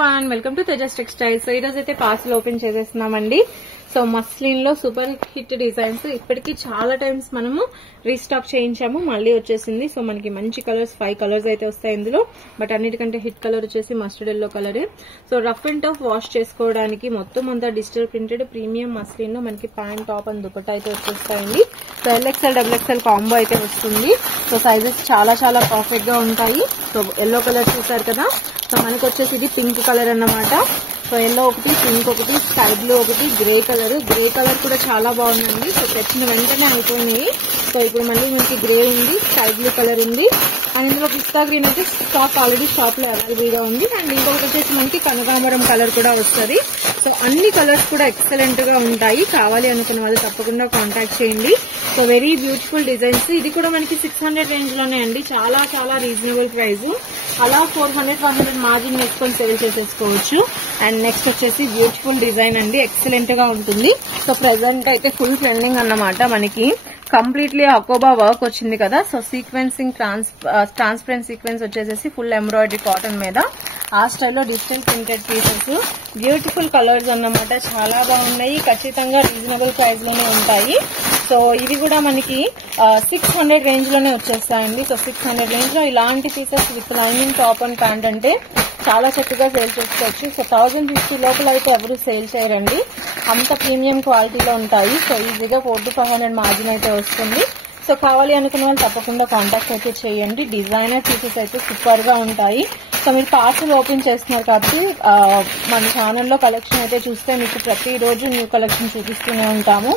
everyone, welcome to Tejas Textiles. So, ఈరోజు అయితే parcel open చేసేస్తున్నామండి. So muslin లో super hit designs ఇప్పటికి చాలా టైమ్స్ మనము రీస్టాక్ చేయించాము, మళ్ళీ వచ్చేసింది. సో మనకి మంచి కలర్స్ 5 కలర్స్ అయితే వస్తాయి ఇందులో. బట్ అన్నిటికంటే హిట్ కలర్ వచ్చేసి mustard yellow colour. So rough and tough wash చేసుకోవడానికి మొత్తం అంతా డిజిటల్ ప్రింటెడ్ ప్రీమియం మస్లిన్ లో మనకి ప్యాంట్ టాప్ అండ్ దుపట్టా అయితే వచ్చేస్తాయండి. సో LXL XXL కాంబో అయితే వస్తుంది. సో సైజెస్ చాలా చాలా పర్ఫెక్ట్ గా ఉంటాయి. సో ఎల్లో కలర్ చూసారు కదా. సో మనకి వచ్చేసి ఇది పింక్ కలర్ అన్నమాట. సో ఎల్లో ఒకటి, పింక్ ఒకటి, స్కై బ్లూ ఒకటి, గ్రే కలర్ కూడా చాలా బాగుందండి. సో తెచ్చిన వెంటనే అయిపోయినాయి. సో ఇప్పుడు మళ్ళీ మనకి గ్రే ఉంది, స్కై బ్లూ కలర్ ఉంది, అండ్ ఇందులో పిస్తా గ్రీన్ అయితే స్టాక్ ఆల్రెడీ షాప్ లో అవైలబుల్ గా ఉంది. అండ్ ఇంకొకటి వచ్చేసి మనకి కనకాంబరం కలర్ కూడా వస్తుంది. సో అన్ని కలర్స్ కూడా ఎక్సలెంట్ గా ఉంటాయి. కావాలి అనుకున్న వాళ్ళు తప్పకుండా కాంటాక్ట్ చేయండి. So very beautiful designs. ఇది కూడా మనకి 600 రేంజ్ లోనే అండి. చాలా చాలా రీజనబుల్ ప్రైస్. అలా 400-100 మార్జిన్ వేసుకొని సేల్ చేసేసుకోవచ్చు. అండ్ నెక్స్ట్ వచ్చేసి బ్యూటిఫుల్ డిజైన్ అండి, ఎక్సలెంట్ గా ఉంటుంది. సో ప్రెసెంట్ అయితే ఫుల్ ట్రెండింగ్ అన్నమాట. మనకి కంప్లీట్లీ అకోబా వర్క్ వచ్చింది కదా. సో సీక్వెన్సింగ్ ట్రాన్స్పరెంట్ సీక్వెన్స్ వచ్చేసి ఫుల్ ఎంబ్రాయిడరీ కాటన్ మీద ఆ స్టైల్లో digital printed pieces, beautiful colours అన్నమాట. చాలా బాగున్నాయి. ఖచ్చితంగా రీజనబుల్ ప్రైస్ లోనే ఉంటాయి. సో ఇది కూడా మనకి 600 రేంజ్ లోనే వచ్చేస్తాయండి. సో 600 రేంజ్ లో ఇలాంటి pieces with lining top and pant అంటే చాలా చక్కగా సేల్ చేసుకోవచ్చు. సో 1050 లోపల అయితే ఎవరు సేల్ చేయరండి, అంత ప్రీమియం క్వాలిటీలో ఉంటాయి. సో ఈజీగా 400-500 మార్జిన్ అయితే వస్తుంది. సో కావాలి అనుకున్న వాళ్ళు తప్పకుండా కాంటాక్ట్ అయితే చేయండి. డిజైనర్ పీసెస్ అయితే సూపర్ గా ఉంటాయి. సో మీరు పార్సల్ ఓపెన్ చేస్తున్నారు కాబట్టి మన ఛానల్లో కలెక్షన్ అయితే చూస్తే మీకు ప్రతిరోజు న్యూ కలెక్షన్ చూపిస్తూనే ఉంటాము.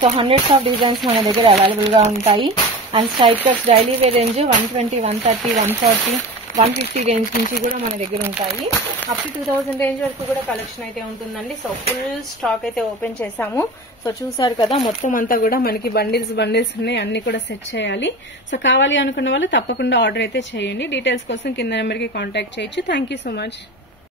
సో హండ్రెడ్స్ ఆఫ్ డిజైన్స్ మన దగ్గర అవైలబుల్ గా ఉంటాయి. And straight cuts daily wear range 120, 130, 140, 150 range నుంచి కూడా మన దగ్గర ఉంటాయి. అప్ టు 2000 రేంజ్ వరకు కూడా కలెక్షన్ అయితే ఉంటుందండి. సో ఫుల్ స్టాక్ అయితే ఓపెన్ చేసాము. సో చూసారు కదా, మొత్తం అంతా కూడా మనకి బండిల్స్ ఉన్నాయి, అన్ని కూడా సెట్ చేయాలి. సో కావాలి అనుకున్న వాళ్ళు తప్పకుండా ఆర్డర్ అయితే చేయండి. డీటెయిల్స్ కోసం కింద నెంబర్ కి కాంటాక్ట్ చేయొచ్చు. Thank you so much.